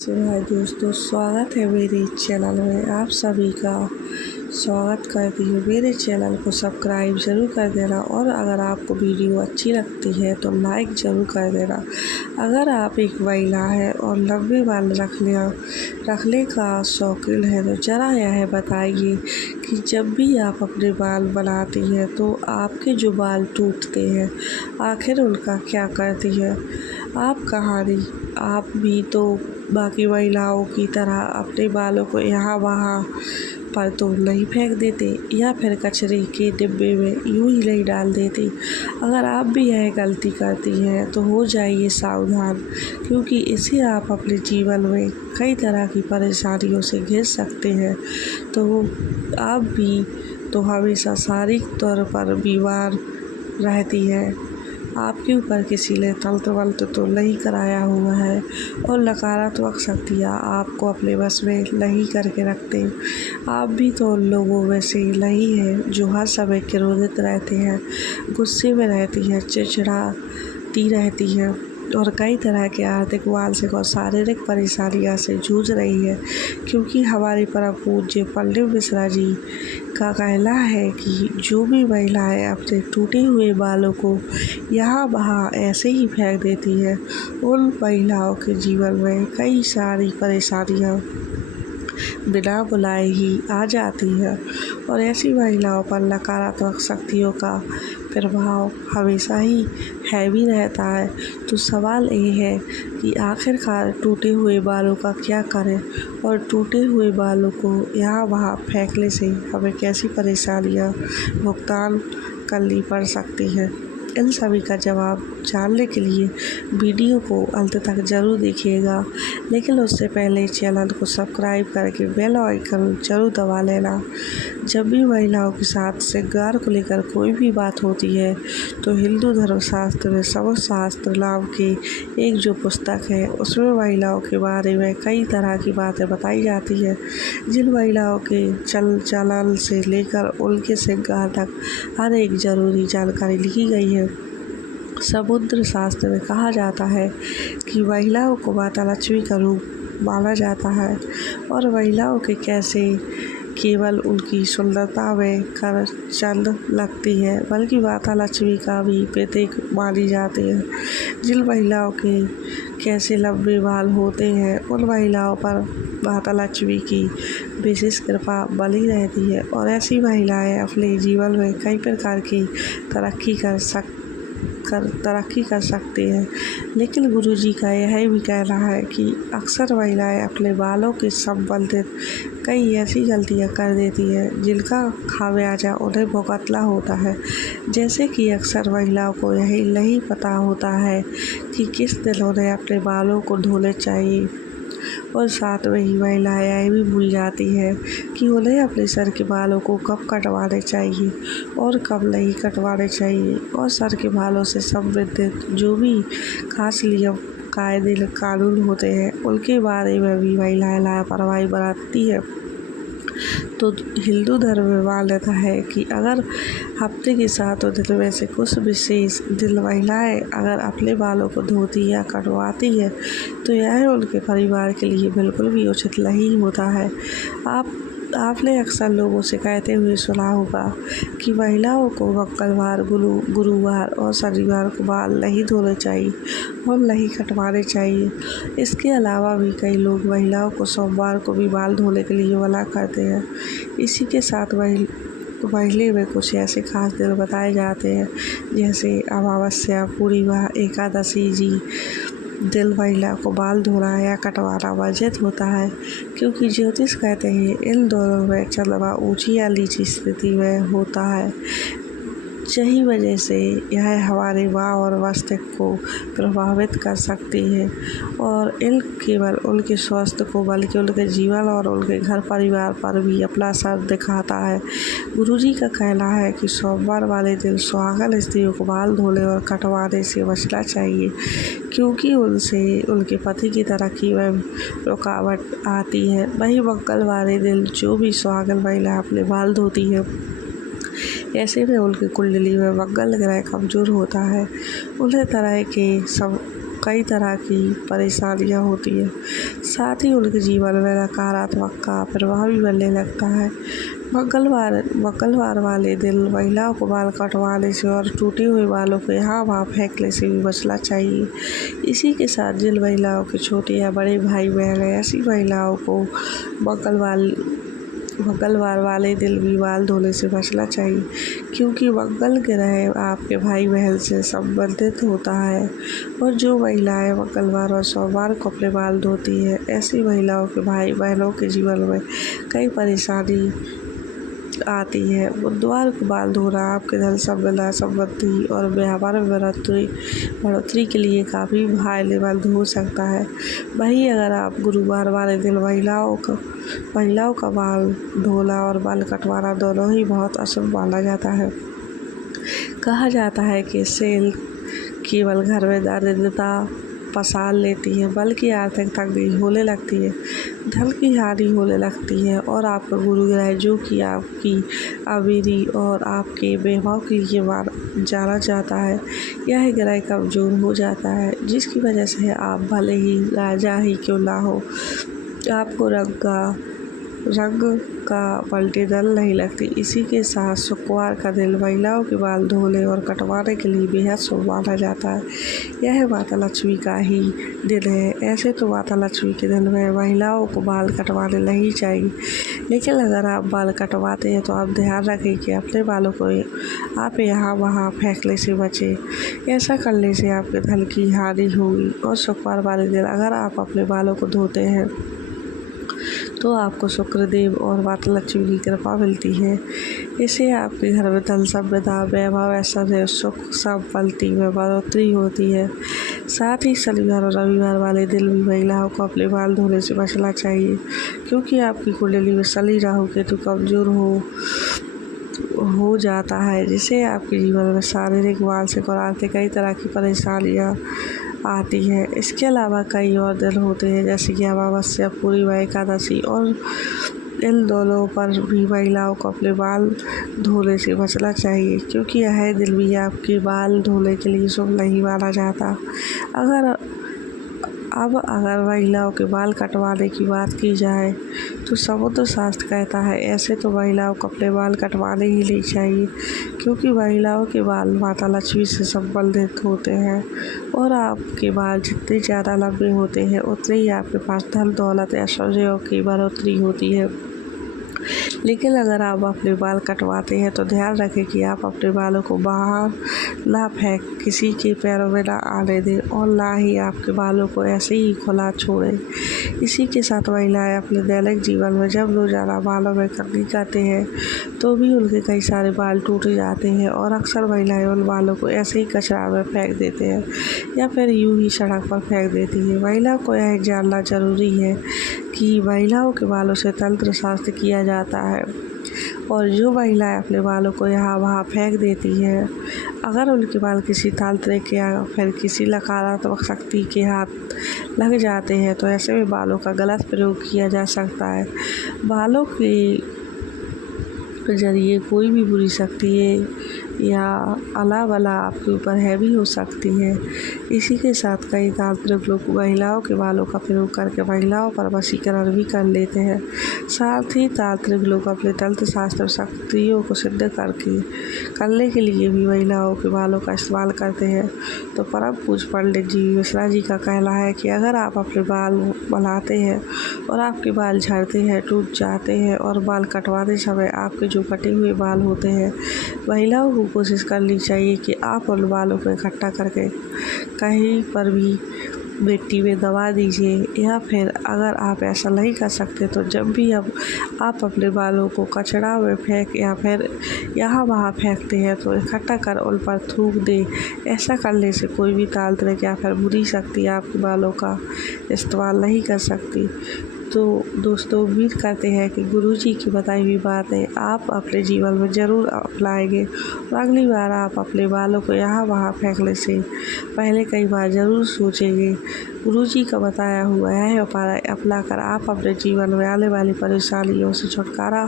तो हाय दोस्तों, स्वागत है मेरे चैनल में। आप सभी का स्वागत करती हूँ। मेरे चैनल को सब्सक्राइब ज़रूर कर देना और अगर आपको वीडियो अच्छी लगती है तो लाइक ज़रूर कर देना। अगर आप एक महिला है और लंबे बाल रखने का शौकीन है तो ज़रा यह बताइए कि जब भी आप अपने बाल बनाती हैं तो आपके जो बाल टूटते हैं आखिर उनका क्या करती है। आप भी तो बाकी महिलाओं की तरह अपने बालों को यहाँ वहाँ पर तो नहीं फेंक देते या फिर कचरे के डिब्बे में यूं ही नहीं डाल देते। अगर आप भी यह गलती करती हैं तो हो जाइए सावधान, क्योंकि इसे आप अपने जीवन में कई तरह की परेशानियों से घिर सकते हैं। तो आप भी तो हमेशा शारीरिक तौर पर बीमार रहती है। आपके ऊपर किसी ने तंत्र तो नहीं कराया हुआ है और नकारात्मक शक्तियाँ आपको अपने बस में नहीं करके रखते। आप भी तो उन लोगों में से नहीं हैं जो हर समय क्रोधित रहते हैं, गुस्से में रहती हैं, चिड़चिड़ाती रहती हैं और कई तरह के आर्थिक, मानसिक और शारीरिक परेशानियों से जूझ रही है। क्योंकि हमारे परम पूज्य पंडित मिश्रा जी का कहना है कि जो भी महिलाएं अपने टूटे हुए बालों को यहाँ वहाँ ऐसे ही फेंक देती है, उन महिलाओं के जीवन में कई सारी परेशानियाँ बिना बुलाए ही आ जाती है और ऐसी महिलाओं पर नकारात्मक शक्तियों का प्रभाव हमेशा ही हैवी रहता है। तो सवाल ये है कि आखिरकार टूटे हुए बालों का क्या करें और टूटे हुए बालों को यहाँ वहाँ फेंकने से हमें कैसी परेशानियाँ भुगतान करनी पड़ सकती हैं। इन सभी का जवाब जानने के लिए वीडियो को अंत तक ज़रूर देखिएगा, लेकिन उससे पहले चैनल को सब्सक्राइब करके बेल आइकन ज़रूर दबा लेना। जब भी महिलाओं के साथ श्रृंगार को लेकर कोई भी बात होती है तो हिंदू धर्मशास्त्र में समस्त शास्त्र नाम की एक जो पुस्तक है उसमें महिलाओं के बारे में कई तरह की बातें बताई जाती है, जिन महिलाओं के चल चलन से लेकर उनके श्रृंगार तक हर एक ज़रूरी जानकारी लिखी गई है। समुद्र शास्त्र में कहा जाता है कि महिलाओं को माता लक्ष्मी का रूप माना जाता है और महिलाओं के कैसे केवल उनकी सुंदरता में कर चंद लगती है, बल्कि माता लक्ष्मी का भी प्रतीक मानी जाती है। जिन महिलाओं के कैसे लंबे बाल होते हैं उन महिलाओं पर माता लक्ष्मी की विशेष कृपा बनी रहती है और ऐसी महिलाएं अपने जीवन में कई प्रकार की तरक्की कर सकती हैं। लेकिन गुरुजी का यह भी कहना है कि अक्सर महिलाएं अपने बालों के संबंधित कई ऐसी गलतियां कर देती हैं जिनका खामियाजा उन्हें भुगतना होता है। जैसे कि अक्सर महिलाओं को यही नहीं पता होता है कि किस दिन उन्हें अपने बालों को धोने चाहिए और साथ में ही महिलाएं यह भी भूल जाती है कि उन्हें अपने सर के बालों को कब कटवाने चाहिए और कब नहीं कटवाने चाहिए और सर के बालों से संबंधित जो भी खास नियम कायदे कानून होते हैं उनके बारे में भी महिलाएं लापरवाही बरतती है। तो हिंदू धर्म में मान्यता है कि अगर हफ्ते के 7 दिन में से कुछ विशेष दिन महिलाएं अगर अपने बालों को धोती या कटवाती है तो यह उनके परिवार के लिए बिल्कुल भी उचित नहीं होता है। आपने अक्सर लोगों से कहते हुए सुना होगा कि महिलाओं को मंगलवार, गुरुवार और शनिवार को बाल नहीं धोने चाहिए और नहीं कटवाने चाहिए। इसके अलावा भी कई लोग महिलाओं को सोमवार को भी बाल धोने के लिए मना करते हैं। इसी के साथ महीने में कुछ ऐसे खास दिन बताए जाते हैं जैसे अमावस्या, पूर्णिमा, एकादशी जी दिन महिला को बाल धोना या कटवाना वर्जित होता है, क्योंकि ज्योतिष कहते हैं इन दोनों में चंद्रमा ऊंची या नीची स्थिति में होता है। यही वजह से यह हमारे माँ और मस्तिष्क को प्रभावित कर सकती है और इन केवल उनके स्वास्थ्य को बल्कि उनके जीवन और उनके घर परिवार पर भी अपना असर दिखाता है। गुरुजी का कहना है कि सोमवार वाले दिन सुहागन स्त्रियों को बाल धोने और कटवाने से बचना चाहिए, क्योंकि उनसे उनके पति की तरक्की में रुकावट आती है। वहीं मंगलवार दिन जो भी सुहागन महिला अपने बाल धोती है ऐसे में उनकी कुंडली में मंगल ग्रह कमज़ोर होता है। उन्हें तरह के सब कई तरह की परेशानियां होती है। साथ ही उनके जीवन में नकारात्मक का प्रभाव भी बनने लगता है। मंगलवार वाले दिन महिलाओं को बाल कटवाने से और टूटे हुए बालों को यहाँ वहाँ फेंकने से भी बचना चाहिए। इसी के साथ जिन महिलाओं के छोटे या बड़े भाई बहन हैं, ऐसी महिलाओं को मंगलवार वाले दिन भी बाल धोने से बचना चाहिए, क्योंकि मंगल ग्रह आपके भाई बहन से संबंधित होता है। और जो महिलाएं मंगलवार और सोमवार को अपने बाल धोती हैं, ऐसी महिलाओं के भाई बहनों के जीवन में कई परेशानी आती है। बुधवार को बाल धोना आपके धन संपत्ति और व्यापार में बढ़ोतरी के लिए काफ़ी फायदेमंद हो सकता है। वहीं अगर आप गुरुवार वाले दिन महिलाओं का बाल धोना और बाल कटवाना दोनों ही बहुत अशुभ माना जाता है। कहा जाता है कि इससे केवल घर में दरिद्रता पसार लेती है, बल्कि आर्थिक तंगी होने लगती है, धन की हानि होने लगती है और आपका गुरु ग्रह, जो कि आपकी अमीरी और आपके वैभव के लिए जाना जाता है, यह ग्रह कमजोर हो जाता है, जिसकी वजह से आप भले ही राजा ही क्यों ना हो, आपको रंग का पलटी दल नहीं लगती। इसी के साथ शुक्रवार का दिन महिलाओं के बाल धोने और कटवाने के लिए बेहद शुभ माना जाता है। यह माता लक्ष्मी का ही दिन है। ऐसे तो माता लक्ष्मी के दिन में महिलाओं को बाल कटवाने नहीं चाहिए, लेकिन अगर आप बाल कटवाते हैं तो आप ध्यान रखें कि अपने बालों को आप यहाँ वहाँ फेंकने से बचें। ऐसा करने से आपके धन की हानि होगी। और शुक्रवार वाले दिन अगर आप अपने बालों को धोते हैं तो आपको शुक्रदेव और माता लक्ष्मी की कृपा मिलती है। इससे आपके घर में धन संपदा, वैभव, ऐश्वर्य, सुख संपत्ति में बढ़ोतरी होती है। साथ ही शनिवार और रविवार वाले दिन भी महिलाओं को अपने बाल धोने से बचना चाहिए, क्योंकि आपकी कुंडली में शनि राहु केतु कमजोर हो जाता है, जिससे आपके जीवन में शारीरिक, मानसिक और आर्थिक कई तरह की परेशानियाँ आती है। इसके अलावा कई और दिन होते हैं, जैसे कि अमावस्या, पूर्णिमा, एकादशी, और इन दोनों पर भी महिलाओं को अपने बाल धोने से बचना चाहिए, क्योंकि यह दिन भी आपके बाल धोने के लिए शुभ नहीं माना जाता। अगर महिलाओं के बाल कटवाने की बात की जाए तो समुद्र शास्त्र कहता है ऐसे तो महिलाओं को अपने बाल कटवाने ही नहीं चाहिए, क्योंकि महिलाओं के बाल माता लक्ष्मी से संबंधित होते हैं और आपके बाल जितने ज़्यादा लंबे होते हैं उतने ही आपके पास धन दौलत ऐश्वर्य की बढ़ोतरी होती है। लेकिन अगर आप अपने बाल कटवाते हैं तो ध्यान रखें कि आप अपने बालों को बाहर ना फेंक किसी के पैरों में ना आने दें और ना ही आपके बालों को ऐसे ही खुला छोड़ें। इसी के साथ महिलाएं अपने दैनिक जीवन में जब रोजाना बालों में कटनी करते हैं तो भी उनके कई सारे बाल टूट जाते हैं और अक्सर महिलाएं उन बालों को ऐसे ही कचरा में फेंक देते हैं या फिर यूं ही सड़क पर फेंक देती है। महिला को यह जानना जरूरी है कि महिलाओं के बालों से तंत्र शास्त्र किया जाता है और जो महिलाएं अपने बालों को यहाँ वहाँ फेंक देती हैं, अगर उनके बाल किसी तांत्रिक या फिर किसी नकारात्मक शक्ति के हाथ लग जाते हैं तो ऐसे में बालों का गलत प्रयोग किया जा सकता है। बालों के जरिए कोई भी बुरी शक्ति या अला बला आपके ऊपर हैवी हो सकती है। इसी के साथ कई तांत्रिक लोग महिलाओं के बालों का प्रयोग करके महिलाओं पर वशीकरण भी कर लेते हैं। साथ ही तांत्रिक लोग अपने तंत्र शास्त्र शक्तियों को सिद्ध करने के लिए भी महिलाओं के बालों का इस्तेमाल करते हैं। तो परम पूज्य पंडित जी मिश्रा जी का कहना है कि अगर आप अपने बाल बनाते हैं और आपके बाल झड़ते हैं, टूट जाते हैं और बाल कटवाते समय आपके जो कटे हुए बाल होते हैं, महिलाओं को कोशिश करनी चाहिए कि आप उन बालों को इकट्ठा करके कहीं पर भी मिट्टी में दबा दीजिए, या फिर अगर आप ऐसा नहीं कर सकते तो जब भी आप अपने बालों को कचरा में फेंक या फिर यहाँ वहाँ फेंकते हैं तो इकट्ठा कर उन पर थूक दें। ऐसा करने से कोई भी तांत्रिक या फिर बुरी शक्ति आपके बालों का इस्तेमाल नहीं कर सकती। तो दोस्तों, उम्मीद करते हैं कि गुरुजी की बताई हुई बातें आप अपने जीवन में ज़रूर अपनाएंगे और अगली बार आप अपने बालों को यहाँ वहाँ फेंकने से पहले कई बार ज़रूर सोचेंगे। गुरुजी का बताया हुआ है उपाय अपनाकर आप अपने जीवन में आने वाली परेशानियों से छुटकारा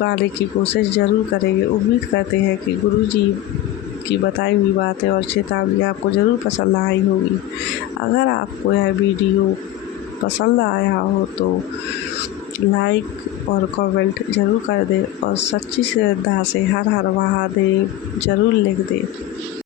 पाने की कोशिश ज़रूर करेंगे। उम्मीद करते हैं कि गुरुजी की बताई हुई बातें और चेतावनी आपको ज़रूर पसंद आई होगी। अगर आपको यह वीडियो पसंद आया हो तो लाइक और कमेंट ज़रूर कर दें और सच्ची श्रद्धा से हर हर महादेव ज़रूर लिख दें।